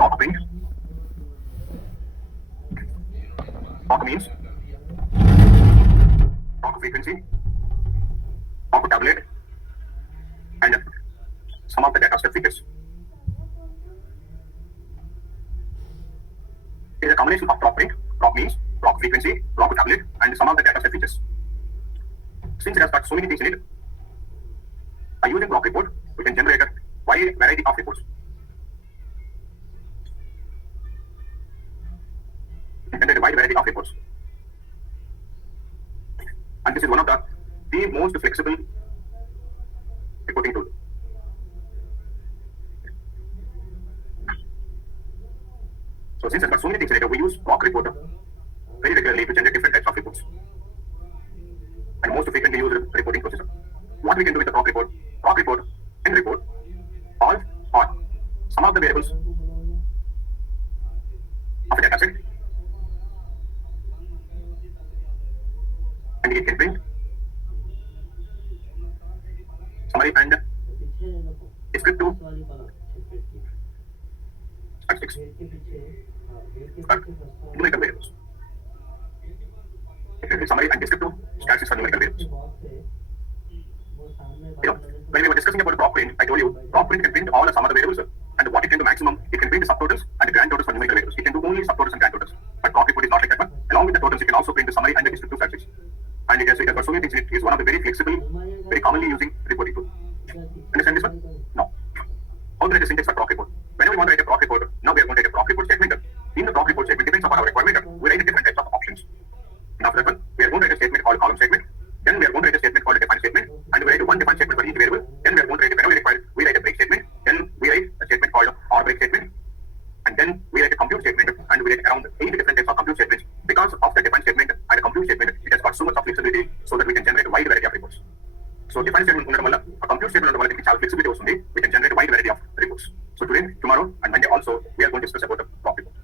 Proc print. Proc means proc frequency, proc tablet, and some of the data step features. It is a combination of proc print. Proc means proc frequency, proc tablet, and some of the data step features. Since it has got so many things in it, by using proc report, we can generate a wide variety of reports. We can generate a wide variety of reports. And this is one of the most flexible reporting tool. So since I've got so many things in it, we use proc reporter very regularly to generate different types of reports. And most frequently used reporting processor. What we can do with the proc report can report all or some of the variables of a data set, and it can print summary and descriptive statistics, but numerical variables. It can print summary and descriptive statistics for numerical variables. When we were discussing about proc print, I told you proc print can print all or some of the variables, and what it can do maximum, it can print the subtotals and the grand totals for numerical variables. It can do only subtotals and grand totals. But proc report is not like that one. Along with the totals, you can also print the summary and the descriptive statistics. And it has got so many things in it. It is one of the very flexible, very commonly using reporting tool. Understand this one? No. How to write a syntax for proc report? Whenever we want to write a proc report, now we are going to write a proc report statement. In the proc report statement, depends upon our requirement, we write different types of options. And after that one, we are going to write a statement called column statement. Then we are going to write a statement called a define statement, and we write one define statement for each variable. Then we are going to write, whenever required, we write a break statement. Then we write a statement called or break statement, and then we write a compute statement, and we write around 8 different types of compute statements. Because of the define statement and a compute statement, it has got so much of flexibility so that we can generate a wide variety of reports. So define statement a compute statement which has flexibility, we can generate a wide variety of reports. So today, tomorrow, and Monday also, we are going to discuss about the proc report.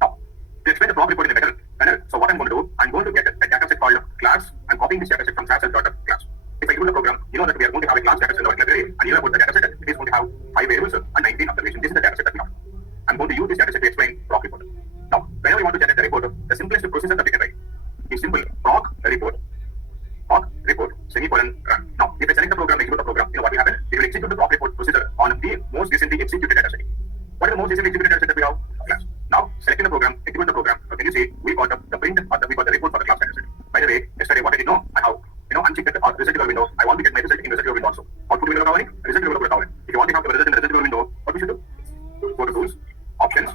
Now, to explain the proc report in a better manner, so what I'm going to do, I'm going to get a data set called class. I'm copying this data set from class.class. If I do the program, you know that we are going to have a class data set in our library, and you know about the data set, it is going to have 5 variables and 19 observations. This is the data set that we have. I'm going to use this data set to explain proc report. Now, whenever you want to generate the report, the simplest procedure that we can write is simple proc report, semicolon run. Now, if I select the program, execute the program, you know what will happen? It will execute the proc report procedure on the most recently executed data set. What is the most recently executed data set that we have? A class. Now, selecting the program, execute the program. So can you see we got the print or we got the report for the class data set. By the way, yesterday what I did know, I have unchecked the result window. I want to get my result in the result window also. Output window covering, result window covering. If you want to have the result in the result window, what we should do? Go to tools, options,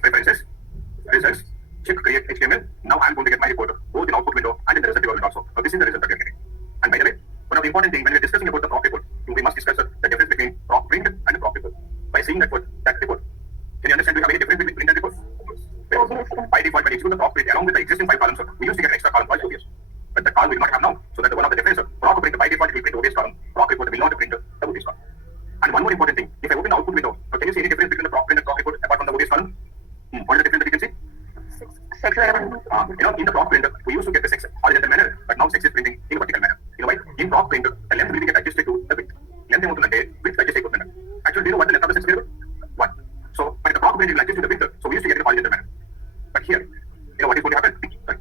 preferences, results, check create HTML. Now I'm going to get my report both in output window and in the result window also. So this is the result that we are getting. And by the way, one of the important things when we are discussing about the proc report, we must discuss the difference between proc print and proc report. By seeing that report, can you understand we have any difference between print and report? By default, when you execute the proc print along with the existing 5 columns, we used to get an extra column called OBS. But the column we do not have now. So that's one of the differences. Proc print by default will print OBS column. Proc report will not print the OBS column. And one more important thing, if I open the output window, so can you see any difference between the proc print and proc report apart from the OBS column? What is the difference that you can see? In the proc print, we used to get the sex horizontal manner, but now sex is printing in a vertical manner. You know why? In proc print, the length will get adjusted to the width. Length width adjusted to the manner. Actually, do you know what the length of the sex variable? 1. So, but the proc print will adjust to the width, so we used to get it in a horizontal manner. But here, you know what is going to happen? Right?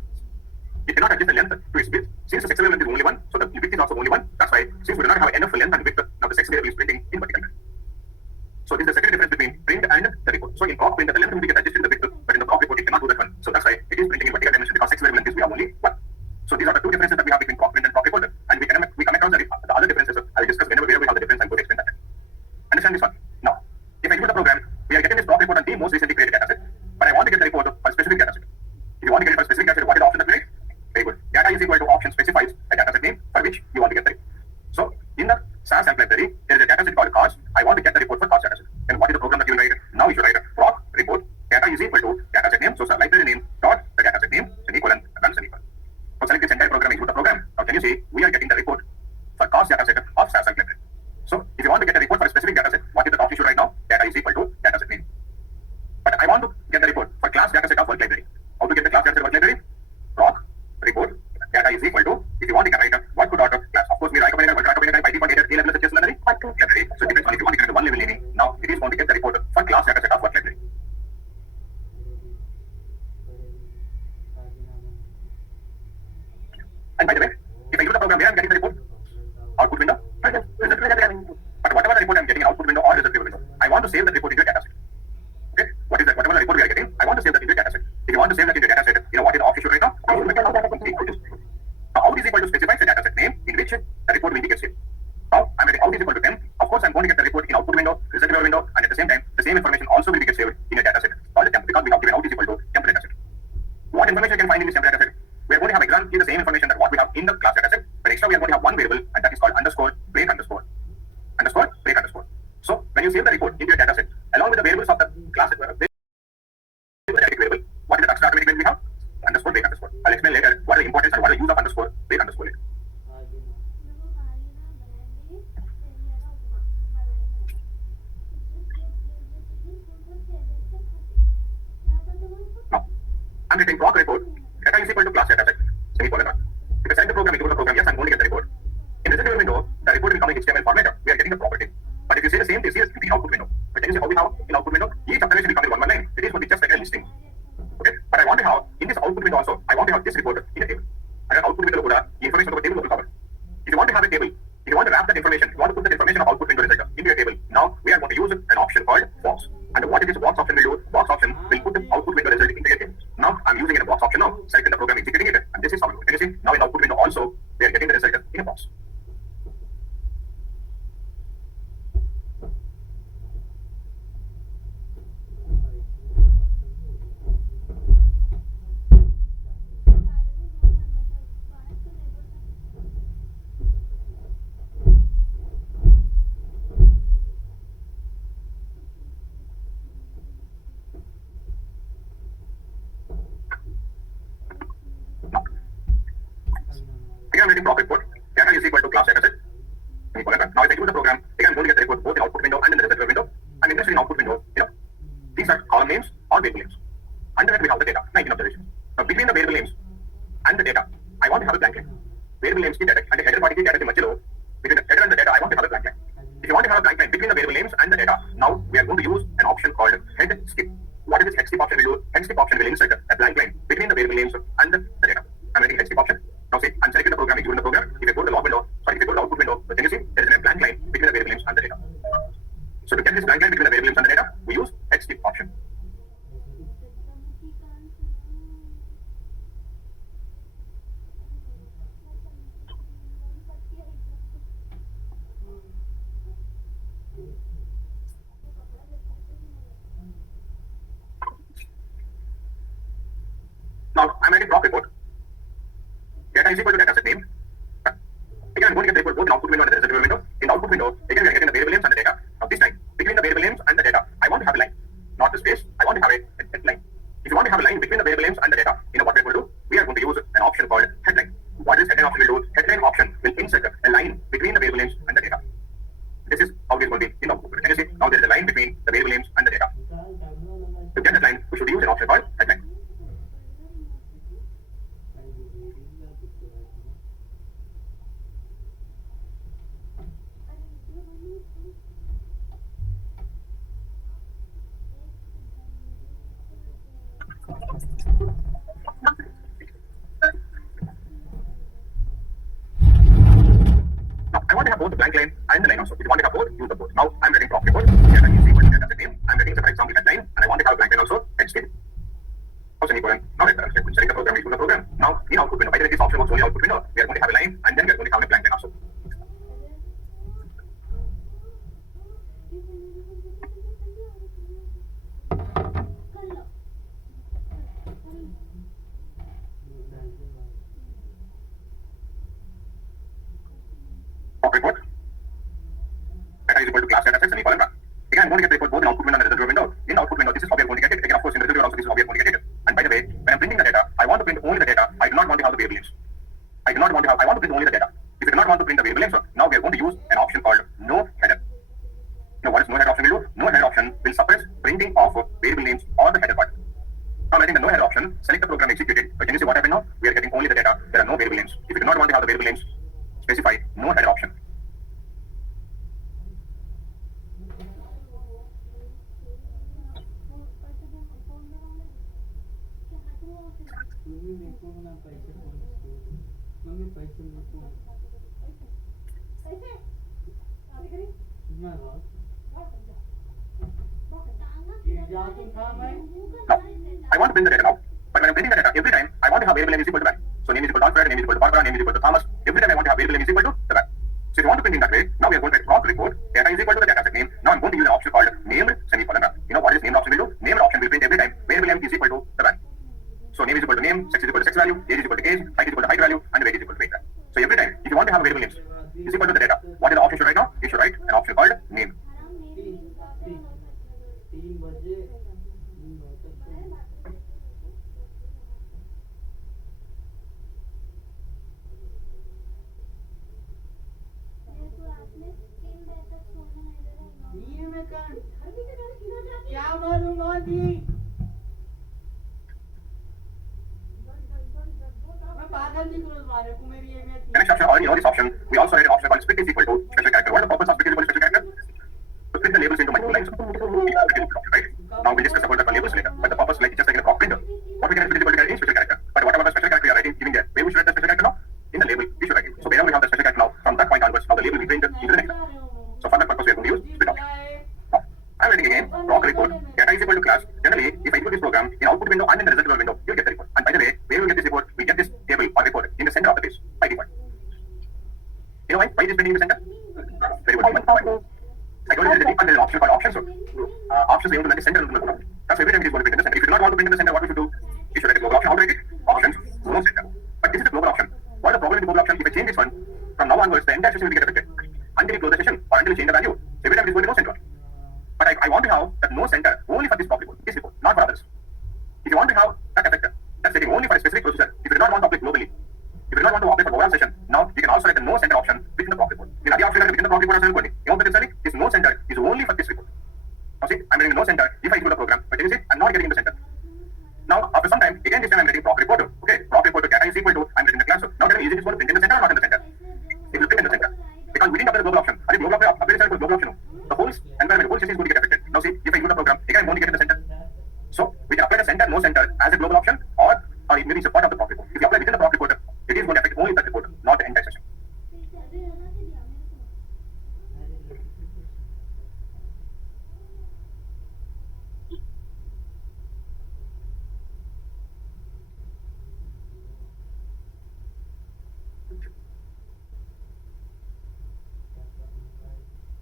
It cannot adjust the length to its width. Since the sex variable is only 1, so the width is also only 1. That's why, since we do not have enough length and width, now the sex variable is printing in vertical manner. So this is the second difference between print and the report. So in proc print, the length will get adjusted to the width, but in the proc report, it cannot do that one. So that's why it is printing in vertical dimension because sex variable length is we have only 1. So these are the two differences that we have between proc print and proc report. And we come across the other differences. I will discuss whenever we have the difference. I'm going to explain that. Understand this one? Now, if I do the program, we are getting this proc report on the most recently created data set. But I want to get the report for a specific data set. If you want to get it for a specific data set, what is the option that we write? Very good. Data is equal to option specifies a data set name for which you want to get the report. So in the SAS app library, there is a data set called cars. I want to get the report for cars data set. Then what is the program that you will write? Now you should write a proc report want to save that report into a data set. Okay, what is that? Whatever the report we are getting, I want to save that into a data set. If you want to save that into a data set, you know what is the option right now? Now, out is equal to specifies the data set name in which the report will be get saved. Now, I'm getting out is equal to 10. Of course, I'm going to get the report in output window, result viewer window, and at the same time, the same information also will be get saved in a data set called the temp, because we have given out is equal to temp data set. What information you can find in this temp data set? We are going to have exactly the same information that what we have in the class data set, but extra we are going to have one variable, and that is called underscore break underscore. Underscore break underscore. So when you save the report into a data set, along with the variables of the class variable, what is the extra automatic variable we have? Underscore break underscore. I'll explain later what is the importance and what is the use of underscore break underscore later. Now, I'm getting proc report. Data is equal to class data set. Semicolon. If I select the program, include the program, yes, I'm going to get the report. In the result window, the report will come in HTML format. We are getting the property. But if you say the same, this is the output window. But can you see how we have in output window? Each observation will come in one line. It is going to be just like a listing. Okay. But I want to have in this output window also, I want to have this report in a table. And output window kuda information of the table will cover. If you want to have a table, if you want to wrap that information, you want to put that information of output window result into a table. Now we are going to use an option called box. And what it is box option will do? Box option will put the output window result into a table. Now I'm using a box option now, selecting the program, executing it, and this is how you can see now in output window also we are getting the result in a box. Again, I'm getting proc report. Data is equal to class data set. Now, if I use the program, again, I'm going to get the report both in output window and in the result window. I'm interested in output window. These are column names or variable names. Under that, we have the data, 19 observations. Now, between the variable names and the data, I want to have a blank line. Variable names ki data, and the header body ki data ki machilo. Between the header and the data, I want to have a blank line. If you want to have a blank line between the variable names and the data, now we are going to use an option called head skip. What is this head skip option will do? Head skip option will insert a blank line between the variable names and the data. I'm getting head skip option. Now see, I'm selecting the program, executing the program. If I go to the log window, if I go to the output window, then you see there is a blank line between the variable names and the data. So to get this blank line between the variable names and the data, we use head skip option. Now I'm writing proc report. Data is equal to data set name. Again, I'm going to get the report both in output window and the result window. In the output window, again, we are getting the variable names and the data. Now this time, between the variable names and the data, I want to have a line, not the space. I want to have a line. If you want to have a line between the variable names and the data, you know what we're going to do? We are going to use an option called headline. What this headline option will do? Headline option will insert a line between the variable names and the data. This is how it is going to be in the output. Can you see? Now there is a line between the variable names and the data. To get that line, we should use an option called headline. Now, I want to have both the blank line and the line also. If you want to have both, use the both. Now, I'm getting proc report. Data is equal to data set name. I'm getting, for example, headline, and I want to have a blank line also. Head skip. Now, semicolon. Now, I'm select the program, execute the program. Now, in output window, by the way, this option works only output window. We are going to have a line, and then we are going to have a blank line also. Report. Data is equal to class data set semicolon. Again, I'm going to get the report both in output window and the result window. In output window, this is how we are going to get it. Again, of course, in the result window also, this is how we are going to get it. And by the way, when I'm printing the data, I want to print only the data. I do not want to have the variable names. I want to print only the data. If you do not want to print the variable names, so now we are going to use an option called no header. Now, what is no header option will do? No header option will suppress printing of variable names or the header part. Now, letting the no header option, select the program, execute it. So can you see what happened now? We are getting only the data. There are no variable names. If you do not want to have the variable names, specify no header option. Now, I want to print the data now, but when I'm printing the data, every time I want to have variable name is equal to value. So name is equal to Alfred, name is equal to Barbara, name is equal to Thomas. Every time I want to have variable name is equal to the value. So if you want to print in that way, now we are going to prompt report data is equal to the data set name. Now I'm going to use an option called named semicolon. You know what is named option will do? Named option will print every time variable name is equal to the value. So name is equal to name, sex is equal to sex value, age is equal to age, height is equal to height value, and weight is equal to weight value. So every time, if you want to have a variable names is equal to the data, what is the option you should write now? You should write an option called name. क्या मालूम जी मैं पागल निकलो तुम्हारे को मेरी ये में The next option, already know this option, we also write an option called split is equal to special character. What is the purpose of split is equal to special character? To split the labels into multiple lines. Right? Now we'll discuss about the labels later. But the purpose, like just like in a prop printer, what we can split is equal to in special character. But whatever the special character we are writing, giving there, where we should write the special character now? In the label, we should write it. So wherever we have the special character now, from that point onwards, now the label will be printed into the next line. So for that purpose, we are going to use split option. Now, I'm writing again, proc report, data is equal to class. Generally, if I input this program in output window and in the result window, you'll get the report. And by the way, where we get this report, we get this table or report in the center of the page by default. You know why? Why it is printing in the center? Very good. I told you there's an option called options. Options are going to the center of the program. That's every time it is going to print in the center. If you do not want to print in the center, what we should do? You should write a global option. How to write it? Options, no center. But this is the global option. What is the problem with the global option? If I change this one, from now onwards, the entire session will get affected. Until you close the session or until you change the value, every time it is going to no center. But I want to have that no center only for this prop report, not for others. If you want to have that effect, that's setting only for a specific processor. If you do not want to operate globally, if you do not want to operate for overall session, now you can also write the no center option within the prop report. In the option within the prop report, this no center is only for this report. Now see, I'm getting the no center if I do the program, but you see, I'm not getting in the center. Now after some time, again this time I'm getting prop report. Okay, prop report data is equal to I'm getting the class. Now tell me, is it going to print in the center or not in the center? It will print in the center because we didn't apply the global option. Are the global option to global option? The whole environment, the whole system is going to get affected. Now see, if I do the program, again I'm going to get in the center. So we can apply the center, no center as a global option, or maybe it's a part of the prop report. If you apply within the prop report, it is going to affect only that report, not the entire session.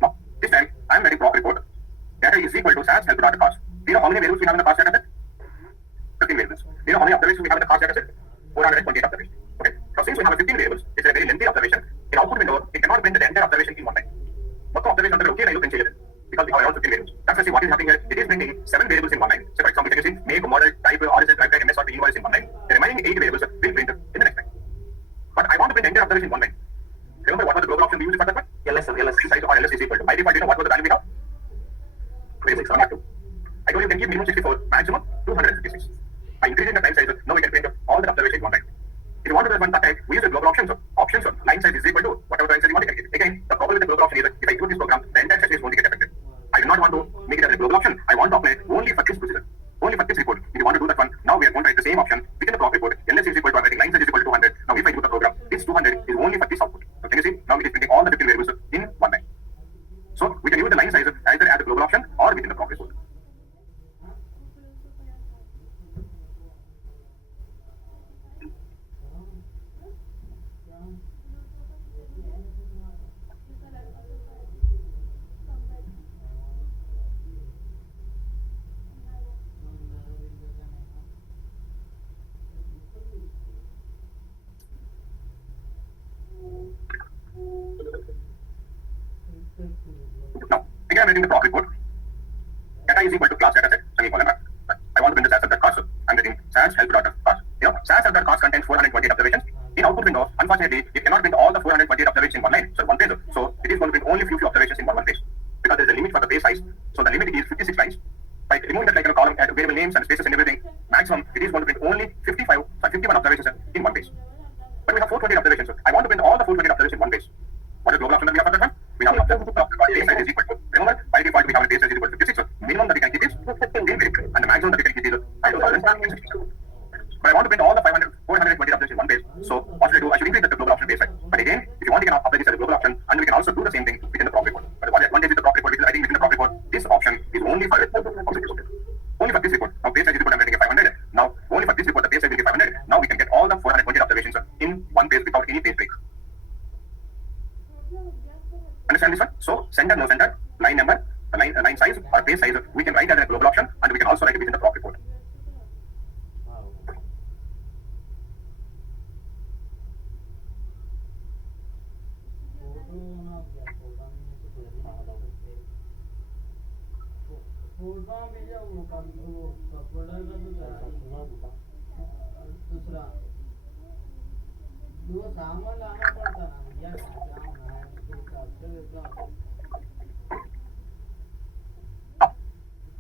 Now, this time I am writing prop report. Data is equal to SAS help dot cost. Do you know how many variables we have in the cost data set? 15 variables. Do you know how many observations we have in the cost data set? 428 observations. Okay. Now since we have 15 variables, it's a very lengthy observation. In output window, it cannot print the entire observation in one line. What observation are okay? I can change it because we have around 15 variables. That's why see what is happening here. It is printing 7 variables in one line. So for example, you can see make, model, type, origin, type, MS, or invoice in one line. The remaining 8 variables will print in the next line. But I want to print the entire observation in one line. Remember what was the global option we used for that one? LS size or LS is equal to. By default, you know what was the value we have? 26. I told you can keep minimum 64, maximum 256. By increasing the time size, now we can print all the observations in one line. If you want to do one that type, we use the global option. So options on line size is equal to whatever line size you want to get. Again, the problem with the global option is that if I include this program, the entire session is going to get affected. I do not want to make it as a global option. I want to apply only for this procedure, only for this report. If you want to do that one, now we are going to write the same option within the prop report. LS is equal to, I'm writing line size is equal to 200. Now if I do the program, this 200 is only for this output. So can you see? Now it is printing all the 15 variables in one line. So we can use the line size either as a global option or within the prop report. Now, again I'm writing the prop report. Data is equal to class data set, semicolon. I want to print the SAS cost. I'm getting SAS help dot cost. You know, SAS help dot cost contains 428 observations. In output window, unfortunately, it cannot print all the 428 observations in one line, so one page. So it is going to print only few observations in one page because there is a limit for the page size. So the limit is 56 lines. By removing that like a column, variable names and spaces and everything, maximum it is going to print only 51 observations in one page. But we have 428 observations. So I want to print all the 428 observations in one page. What is the global option that we have for that one? We have an option base size is equal to. Remember, by default we have a base size is equal to 56. So minimum that we can keep is 15 variables, and the maximum that we can keep is 5,000. But I want to print all the 420 observations in one page. So what should I do? I should increase the global option base size. But again, if you want, you can apply this as a global option, and we can also do the same thing within the prop report. But what advantage is the prop report? Because I think within the prop report, this option is only for object. size or page size, we can write as a global option and we can also write it within the proc report. Photo भेजा वो काम वो product का तो दूसरा दो सामान लाना पड़ता ना भैया क्या होना है तो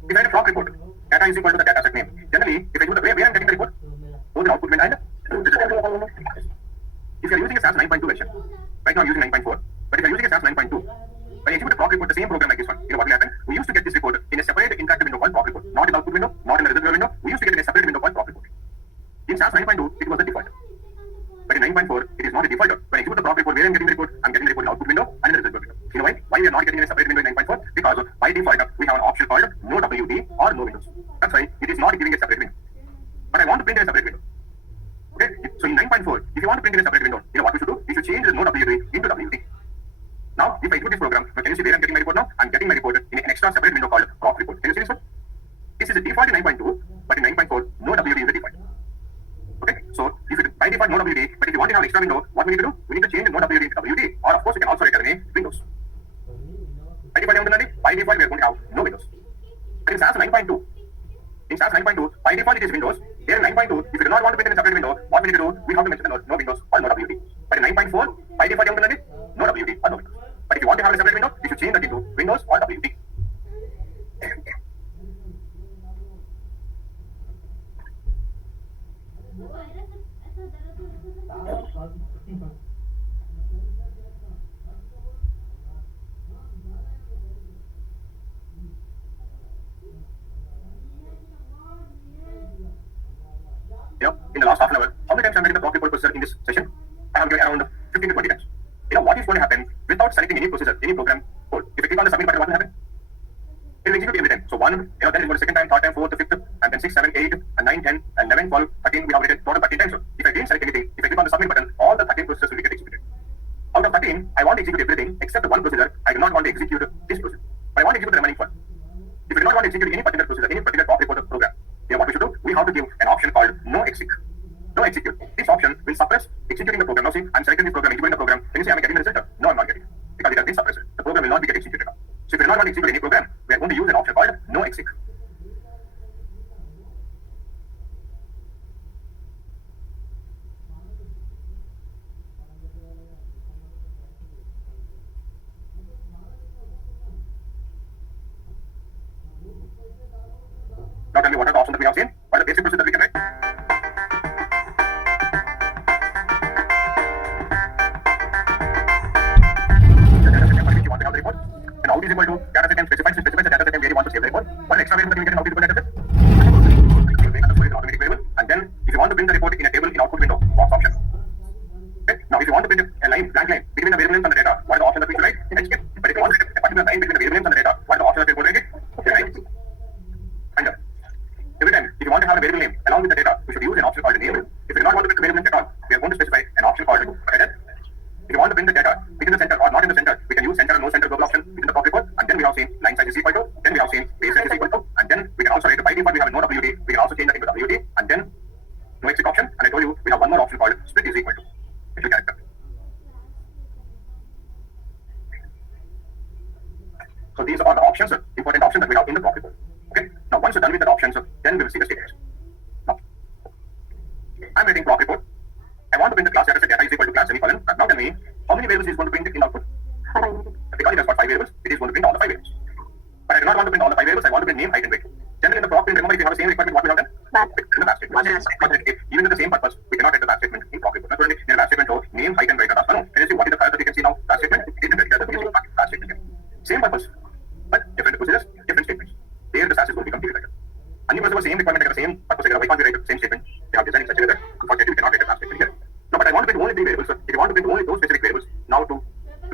If I have a proc report, data is equal to the data set name. Generally, if I do the where I'm getting the report, both the output window and if you are using a SAS 9.2 version, right now I'm using 9.4, but if you are using a SAS 9.2, when I execute the proc report, the same program like this one, what will happen? We used to get this report in a separate interactive window called proc report, not in the output window, not in the reservoir window. We used to get it in a separate window called proc report. In SAS 9.2, it was the default. But in 9.4, it is not a default. When I execute the proc report, where I'm getting the report, I'm getting the report in the output window and in the reservoir window. You know why? Why we are not getting in a separate window in 9.4? Because by default, we have an option called no WD or no windows. That's why it is not giving a separate window. But I want to print in a separate window. Okay? So in 9.4, if you want to print in a separate window, you know what we should do? You should change the no WD into WD. Now, if I do this program, can you see where I'm getting my report now? I'm getting my report in an extra separate window called proc report. Can you see this one? This is a default in 9.2, but in 9.4, no WD is the default. Okay, so if it by default no WD, but if you want to have an extra window, what we need to do? We need to change the no WD into WD, or of course we can also write as a name Windows. By default we are going to have no Windows. But in SAS 9.2, by default it is Windows. Here in 9.2, if you do not want to print in a separate window, what we need to do? We have to mention the no Windows or no WD. But in 9.4, by default no WD or no Windows. But if you want to have a separate window, you should change that into Windows or WD. In the last half an hour, how many times I'm getting the proc report processor in this session? I have given around 15 to 20 times. You know what is going to happen without selecting any processor, any program code? If I click on the submit button, what will happen? It will execute every time. So 1, then it will go second time, third time, fourth, fifth, and then 6, 7, 8, and 9, 10, and 11, 12, 13. We have written total 13 times. So if I didn't select anything, if I click on the submit button, all the 13 processors will get executed. Out of 13, I want to execute everything except one procedure. I do not want to execute this procedure. But I want to execute the remaining one. If I do not want to execute any particular procedure, any particular proc report program, you know what we should do? We have to give an option called no exec. No execute. This option will suppress executing the program. Now see, I'm selecting this program, executing the program. Can you see I'm getting the result? No, I'm not getting it. Because it has been suppressed. The program will not be getting executed now. So if you do not want to execute any program, we are going to use an option called no exec. Now tell me what are the options that we have seen? What are the basic procedures that we can write? And out is equal to data set and specifies the data set and where you want to save the report. What extra variable that we get in out is equal to data set? Automatic variable. And then if you want to print the report in a table in output window, box option. Okay. Now if you want to print a line, blank line between the variable names and the data, what is the option that we should write? In HTML. But if you want to write a particular line between the variable names and the data, what is the option that we should write? And every time, if you want to have a variable name along with the data, we should use an option called name. If you do not want to print the variable name at all, we are going to specify an option called header. If you want to print the data within the center or not in the center, we can use center or no center global option within the proc report. And then we have seen line size is equal to, then we have seen base size is equal to, and then we can also write by default we have no WD. We can also change that into WD, and then no exec option. And I told you we have one more option called split is equal to special character. So these are the options, important options that we have in the proc report. Okay. Now once you're done with the options, then we will see the statements. Now I'm writing proc report. I want to print the class data set data is equal to class semicolon. Now tell me how many variables is going to print in output? Because it has got 5 variables, it is going to print all the 5 variables. But I do not want to print all the 5 variables, I want to print name, height, and weight. Generally in the proc print, remember if you have the same requirement, what we have done? In the back statement. Even with the same purpose, we cannot write the back statement in proc report. In the back statement, so name, height, and weight are done. Can you see what is the color that you can see now? Back statement, it is in red color, you see back statement here. Same purpose, but different procedures, different statements. There the SAS is going to become difficult. And you must have the same requirement, the same purpose, why can't we write the same statement? They have designed in such a way that unfortunately we cannot write the back statement here. No, but I want to print only 3 variables. If you want to print only those specific variables, now to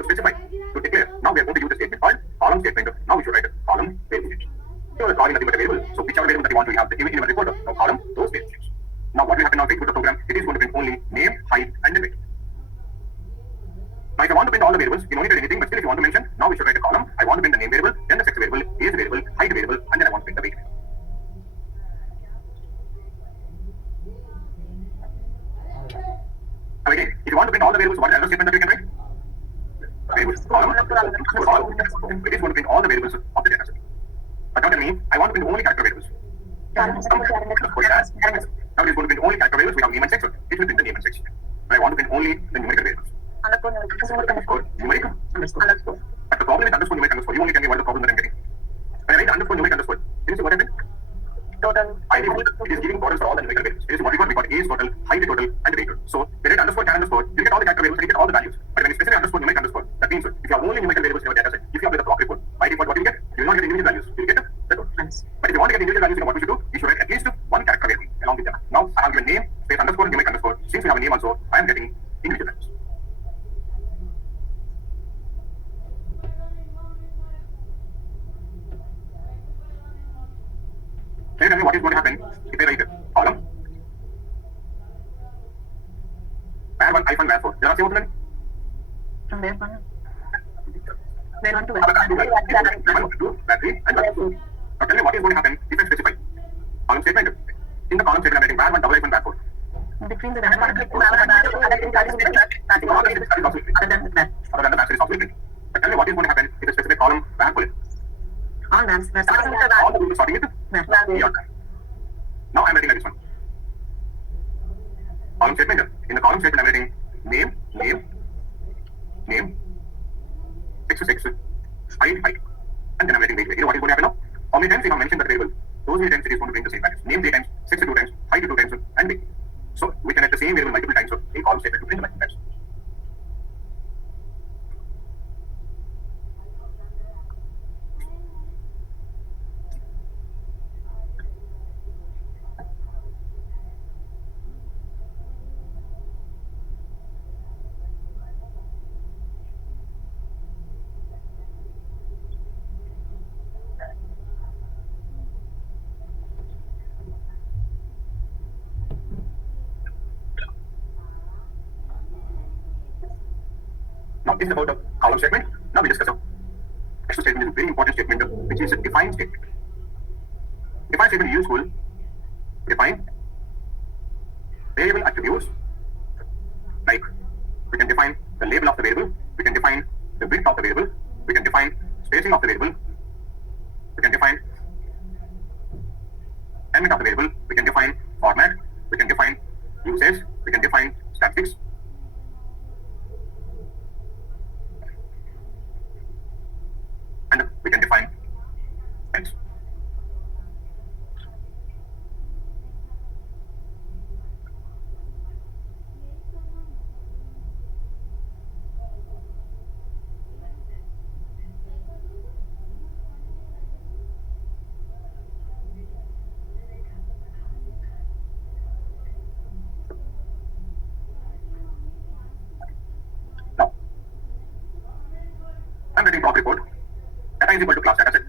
specify, to declare, now we are going to use the statement called column statement. Now we should write a column variable. So the column is nothing but a variable. So whichever variable that you want to have, even in a report, no column, those variables. Now what will happen now if we execute the program? It is going to print only name, height, and weight. Now if you want to print all the variables, you don't need to do anything, but still if you want to mention, now we should write a column. I want to print the name variable, then the sex variable, age variable, want to print only character variables. Now it is going to print only character variables. We have name and sex. It will print the name and sex. But I want to print only the numerical variables. Numerical underscore. But the problem with underscore numeric underscore, you only tell me what is the problem that I'm getting. When I write underscore numeric underscore, can you see what happened? Total. By default, it is giving totals for all the numerical variables. It is what we got age total, height total, and weight total. So when I write underscore can underscore, you get all the character variables and you get all the values. But when you specify underscore numeric underscore, that means if you have only numerical variables in your data set, if you apply the clock report, by default what you get, you will not get individual values. You will get the total. But if you want to get individual values, you know what we should do? You should write at least one character variable along with them. Now I have given name, space underscore, numeric underscore. Since we have a name also, I am getting individual values. Can you tell me what is going to happen if I write column var1 hyphen var4? Jara say what then? From where one? Where one to var1 var2 var3 and var4. Now tell me what is going to happen if I specify column statement. In the column statement I am writing var1 double hyphen var4. Between the other than the master is also print. But tell me what is going to happen if I specify column var4. all names. All the rules starting with now I am writing like this one. Column statement. In the column statement I am writing name, sex, height, and then I am writing weight. You know what is going to happen now? How many times you have mentioned that variable? Those many times it is going to bring the same values. Name 3 times, sex 2 times, height 2 times, and weight. So we can write the same variable multiple times in column statement to print the multiple times. Now this is about the column statement. Now we discuss a extra statement is a very important statement which is a define statement. Define statement is useful. Define variable attributes like we can define the label of the variable, we can define the width of the variable, we can define spacing of the variable, we can define element of the variable, we can define format, we can define usage, we can define statistics. And we can define text. Now, I'm writing block report. Data is equal to class data set.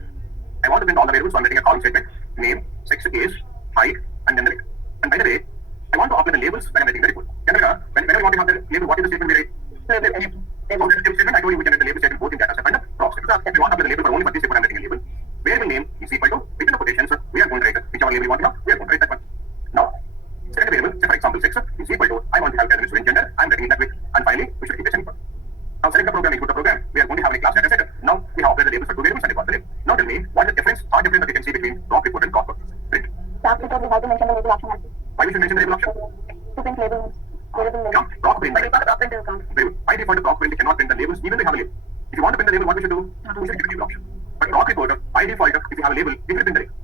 I want to print all the variables, so I'm writing a column statement, name, sex, age, height, and then the weight. And by the way, I want to apply the labels when I'm writing the report. Whenever we want to have the label, what is the statement we write? Statement, I told you we can write the label statement both in data set and the proc statement. If we want to apply the label for only for this statement, I'm writing a label. Variable name is equal to, within the quotations, we are going to write whichever label we want to have, we are going to write that one. Now, second variable, say for example, sex is equal to, I want to have elements in gender, I'm writing it that way. And finally, we should keep a semicolon. Now select the program, input the program. We are going to have a class data set. Now we have applied the labels for two variables and we got the label. Now tell me what is the difference, hard difference that you can see between block report and cost print. Block report, we have to mention the label option. Why we should mention the label option? To print labels. Variable label. Block print. By default, block print will count. By default, the block print cannot print the labels even though you have a label. If you want to print the label, what we should do? We should get the label option. But block report, by default, if you have a label, it will print the label.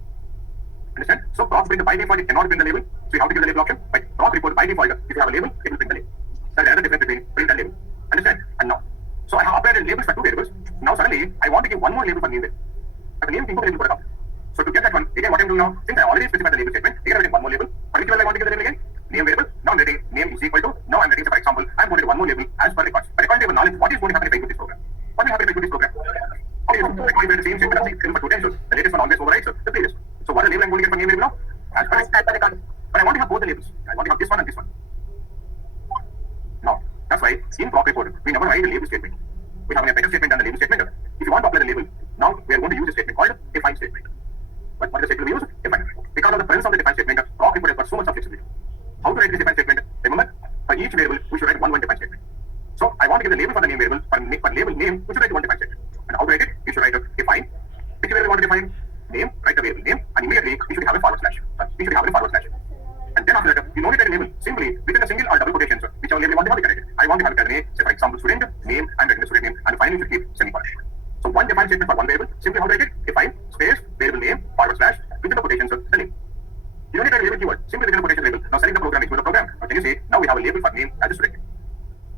Understand? So block print by default it cannot print the label. So you have to give the label option. But block report by default, if you have a label, it will print the label. That is another difference between print and label. Understand? And now. So I have applied labels for two variables. Now suddenly I want to give one more label for name variable. But name people label for a So to get that one, again what I'm doing now, since I already specified the label statement, again I'm writing one more label. For which one I want to give the label again? Name variable. Now I'm writing name is equal to, now I'm writing, for example, I'm going to do one more label as per records. But according to your knowledge, what is going to happen if I do this program? What will happen if I do this program? Okay, so I can the same statement as for two times. So the latest one always overrides the previous one. So what is the label I'm going to get for name variable now? As per record. But I want to have both the labels. I want to have this one and this one. Now, that's why in block report, we never write the label statement. We have a better statement than the label statement. If you want to apply the label, now we are going to use a statement called define statement. But what is the statement we use? Define. Because of the presence of the define statement, block report has got so much of flexibility. How to write this define statement? Remember, for each variable, we should write one define statement. So I want to give the label for the name variable. For label name, we should write one define statement. And how to write it? We should write a define. Which variable we want to define? name, write the variable name, and immediately we should have a forward slash. We should have a forward slash. And then after that, we don't need a label. Simply within a single or double quotations, whichever label you want to have it connected. I want to have it as a, say for example, student name, I'm writing the student name, and finally we should keep semicolon. So one defined statement for one variable, simply how to write it? Define space variable name forward slash within the quotations the name. You don't need a label keyword, simply within the quotation label. Now select the program, execute the program. Now can you see, now we have a label for name as a student.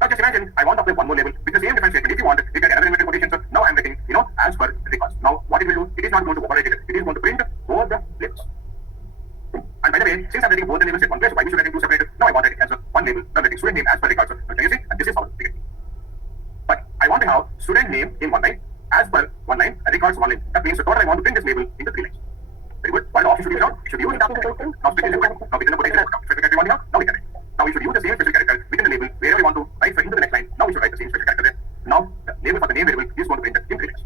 Now just imagine, I want to apply one more label with the same defined statement. If you want, you can another inverted quotation. So now I'm writing, as per records. Now what it will do, it is not going to overwrite it. It is going to print both the labels. And by the way, since I'm writing both the labels in one place, why we should write two separate? Now I want it as a one label. Now I'm writing student name as per records. Now can you see, and this is how we get it. But I want to have student name in one line, as per one line, records one line. That means the total I want to print this label into three lines. Very good. What option should we use now? Should we use it after the quotation? Now special character. Now within the quotation, special character we want to have. Now we can write. Now we should use the same special character within the label wherever we want to write into the next line. Now we should write the same special character there. Now the label for the name variable is going to print in three lines.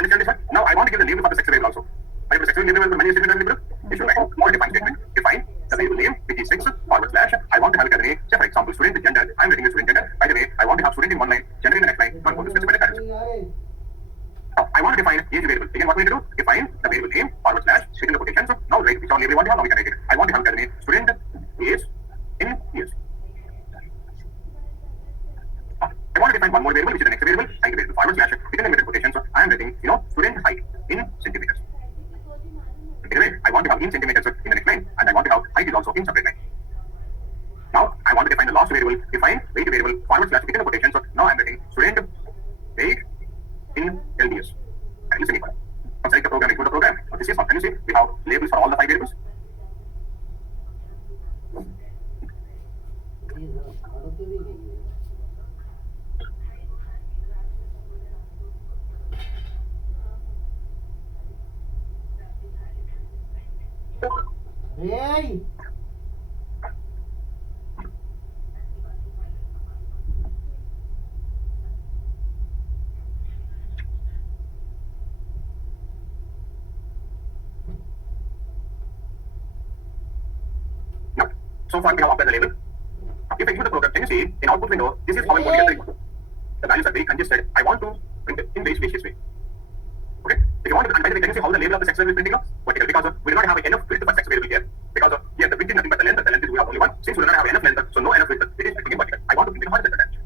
Understand this one? Now I want to give the label for the sex variable also. I have a sex variable for many statement variable. It should write more defined statement. Define the variable name which is sex forward slash. I want to have it as a, say for example, student gender. I'm writing a student gender. By the way, I want to have student in one line, gender in the next line. Not going to specify the character. Now I want to define age variable. Again, what we need to do? Define the variable name forward slash within the quotation. So now write which label we want to have. Now we can write it. I want to have it as a student age in years. I want to define one more variable which is the next variable. I give it forward slash within the inverted quotation. So I am writing, student height in centimeters. Anyway, I want to have in centimeters in the next line, and I want to have height is also in separate line. Now I want to define the last variable. Define weight variable forward slash within the quotation. So now I am writing student weight in LBS. And you semicolon. Now select the program, execute the program. Now this is what can you see? We have labels for all the 5 variables. Hey! Now, so far we have applied the label. Now, if I execute the program, can you see in output window, this is how I'm going to get the input. The values are very congested. I want to print it in very spacious way. Okay? If you want to, and by the way, can you see how the label of the sex variable is printing out? Vertical, because we do not have enough width for sex variable here. Because here the width is nothing but the length is we have only one. Since we do not have enough length, so no enough width, it is printing in vertical. I want to print in horizontal direction.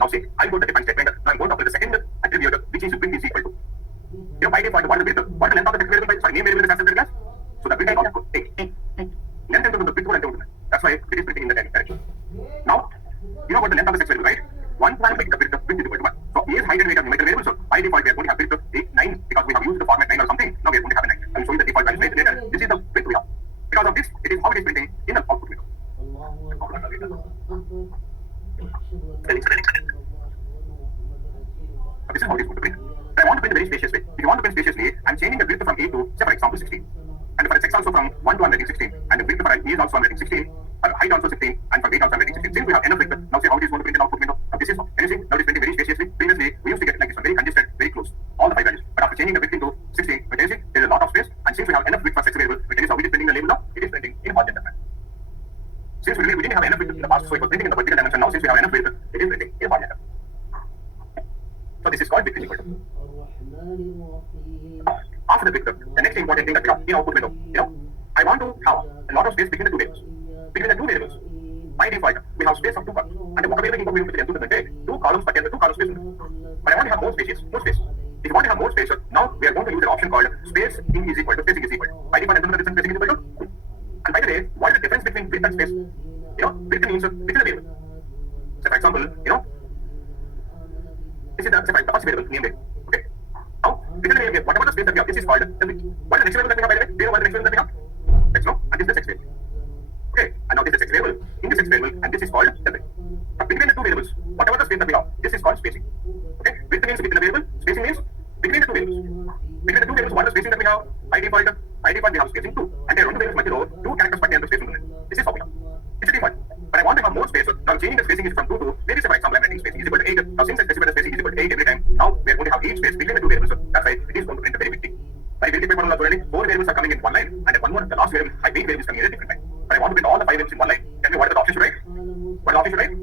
Now see, I'll go to the define statement. Now I'm going to apply the second attribute, which is width is equal to. By default, what is the width? What is the length of the sex variable by name variable in the sex class? So the width I got length into the width and into. That's why it is printing in the direction. Now, you know what the length of the sex variable, right? 1 plus the width is equal to 1. So A is height and weight of numerical variable. So by default, we are going to have width 9 because we have used the format 9 or something. Now we are going to have a 9. I will show you the default values later. This is the width we have. Because of this, it is how it is printing in the output window. This is how it is going to print. But I want to print in a very spacious way. If you want to print spaciously, I'm changing the width from 8 to, say for example, 16. And for sex also from 1 to I'm writing 16. And the width for E is also I'm writing 16. Height also 16. And for weight also I'm writing 16. Since we have enough width, now see how it is going to print in output window. Now this is how. Can you see? Now it is printing very spaciously. Previously, we used to get like this one, very congested, very close. All the 5 values. But after changing the width into 16, can you see? There is a lot of space. And since we have enough width for sex variable, can you see how it is printing the label now? It is printing in horizontal manner. Since we didn't have enough width in the past, so it was printing in the vertical dimension. Now since we have enough width, it is printing in horizontal. So this is called width is equal to. After the width, the next important thing that we have in output window, I want to have a lot of space between the two variables. Between the two variables, by default, we have space of 2 columns. And whatever input we input them to the take 2 columns, but then the 2 columns space. But I want to have more spaces, more space. If you want to have more space, now we are going to use an option called spacing is equal to spacing is equal to. By default, I don't know the difference spacing is equal to. And by the way, what is the difference between width and space? Width means within the variable. So for example, this is the first variable name there. Okay. Now, within the variable, whatever the space that we have, this is called the width. What is the next variable that we have, by the way? Do you know what the next variable that we have? Let's know. And this is the sex variable. Okay. And now this is the sex variable. In the sex variable, and this is called the width. Now, between the two variables, whatever the space that we have, this is called spacing. Okay. Width means within the variable. Spacing means between the two variables. Between the two variables, what is the spacing that we have? By default, we have spacing 2. And there are 2 variables much below, 2 characters per the spacing. This is how we have. It's a default. But I want to have more space. So now changing the spacing is from 2 to, maybe say for example, I'm writing spacing is equal to 8. Now since I specify the spacing is equal to 8 every time, now we are going to have 8 space between the two variables. So that's why it is going to print a very big thing. By very different one already, 4 variables are coming in one line, and then one more, the last variable, weight variable is coming in a different line. But I want to print all the 5 variables in one line. Tell me what is the option should write? What option should write?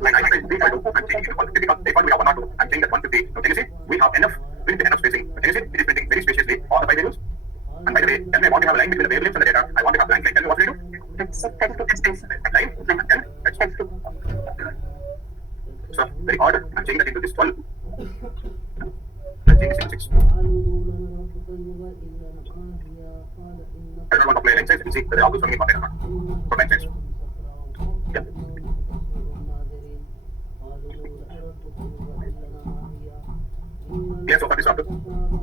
Like I said, default 2, I'm changing it to 150 because default we have 1 or 2. I'm changing that 150. Now can you see? We have enough width, enough spacing. Can you see? It is printing very spaciously all the 5 5 variables. And by the way, tell me I want to have a line between the wavelengths and the data. I want to have blank line. Tell me what will you do? That's 32 space. Line and that's 32. so very odd. I'm changing that into this 12. I'm changing this into 6. I don't want to play line size. You can see that all those coming in for line size. Yeah. Yeah, so for this output,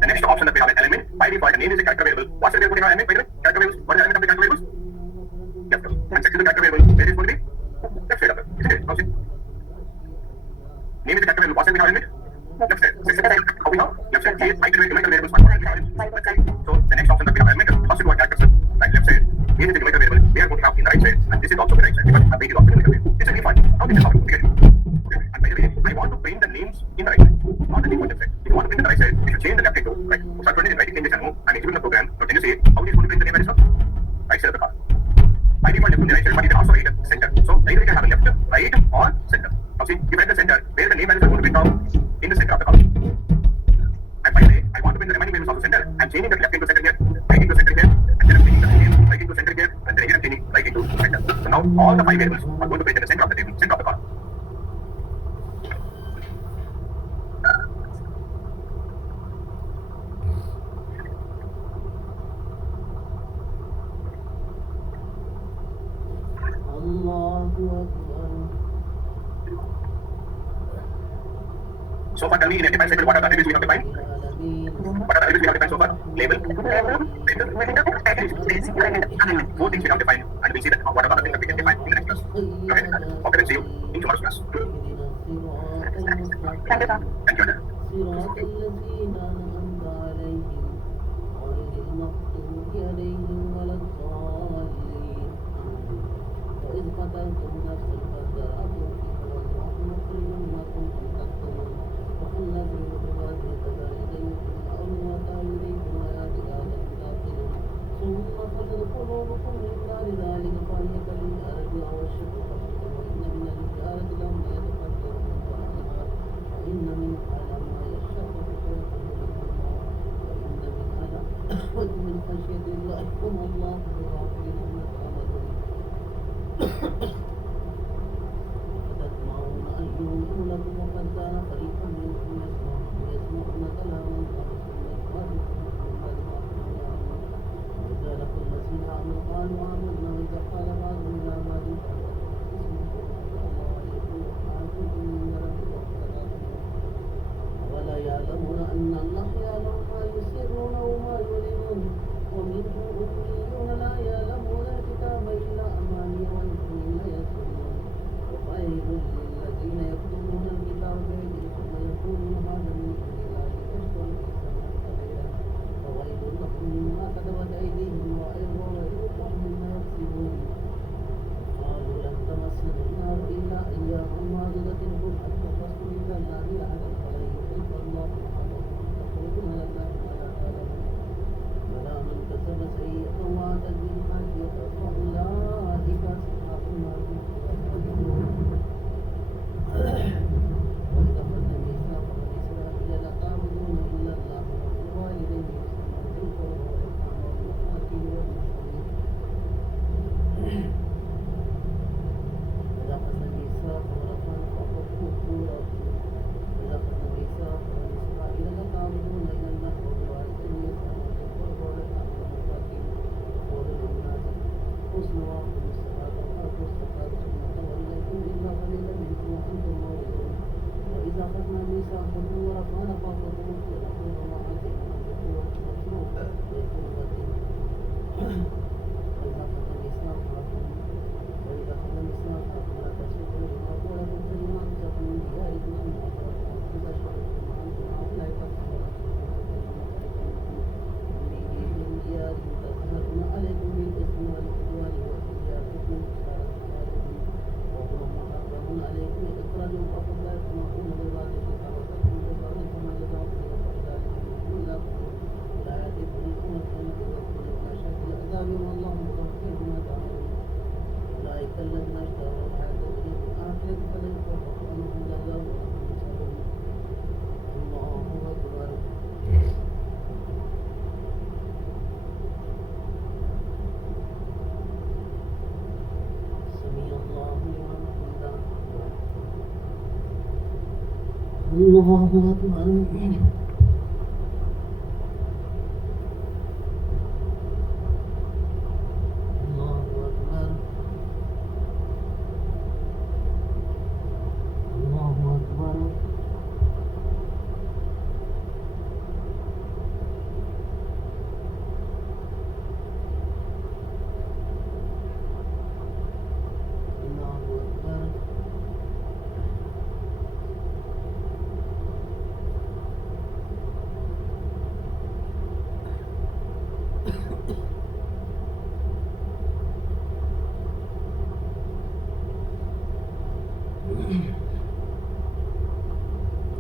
the next option that we have an element, by default, the name is a character variable. What's the way putting our element, by the way? Character variables. What is the element of the character variables? Left. And second to the character variable, where is it going to be? Left side of it. Isn't it? Okay. Name is the character variable. What's the way our element? Left side. Second side. How we have? Left side. Yes, by the way, numerical variables. So the next option that we have element, first to our characters, right, left side. Name is the numerical variable. We are going to have in the right side. And this is also the right side. Because a weight is also the numerical variable. It's a default. Now this is how we get it. Okay. And by the way, I want to paint the names in the right side, not the default left side. If you want to print the right side, you should change the left side to right. So I'm putting it right in this and move and execute the program. Now can you say how it is going to print the name and right side of the car? By default, you put the right side, but you can also write center. So either you can have a left, right, or center. Now see, you write the center, where the name values are going to print out in the center of the column. And by the way, I want to print the remaining values also center. I'm changing the left into center here, right into center here, and then I'm changing the name right into center here, and then again I'm changing right into center. So now all the 5 variables are going to print in the center of the table, center of the column. So far, tell me in a defined cycle, what are the attributes we have defined? What are the attributes we have defined so far? Label, four things we have defined, and we'll see that what are the other things that we can define in the next class. Okay, okay, then see you in tomorrow's class. Thank you, sir. Thank you. صراط الذين أنعمت عليهم غير المغضوب عليهم ولا الضالين وإذ قتلتم نفسا فادارأتم فيها والله مخرج ما كنتم تكتمون وقلنا اضربوا بهذه كذلك يمكن أولئك إليكم آيات لعلكم تعقلون ثم قتل قلوبكم من بعد ذلك فهي كالحجارة أو أشد قسوة وإن من الحجارة لما يتفجر منه الأنهار وإن منها لما يشقق فيخرج منه الماء وإن من خشية الله وما الله بغافل عما تعملون فتطمعون أن يؤمنوا لكم وقد كان فريق منكم يسمعون كلام الله ثم يخالفون من بعد ما كانوا يعلمون وإذا لقوا الذين آمنوا قالوا آمنا وإذا قال بعضهم إلى بعض ولا يعلمون أن الله يعلم ما يسرون وما يعلنون ومنهم أميون لا يعلمون الكتاب إلا أماني وإن Allahu Akbar. Allahu Akbar. Allahu Akbar. Allahu Akbar.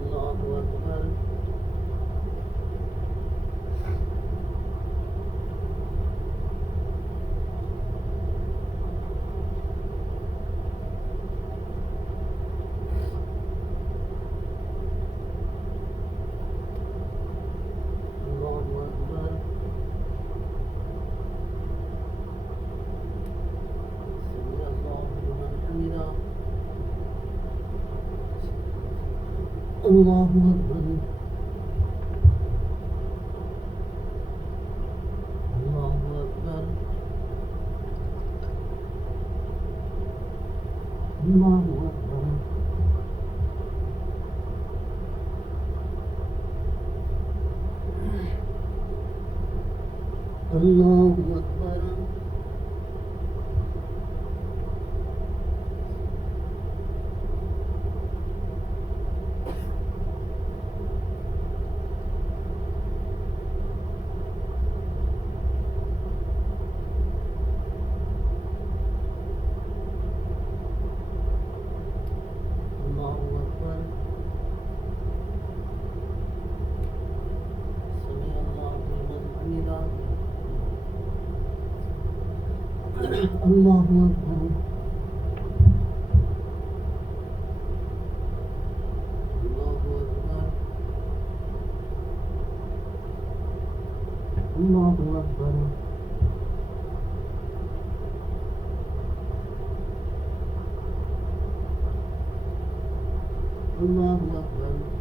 Allahu Akbar. Allahu Akbar. Sami Allahu liman hamidah. Allahu Akbar. Allahu Akbar. Allahu Akbar. Allahu Akbar. Allahu Akbar. Sami Allahu liman hamidah. Allahu Akbar. Allahu Akbar. Allahu Akbar. Allahu Akbar.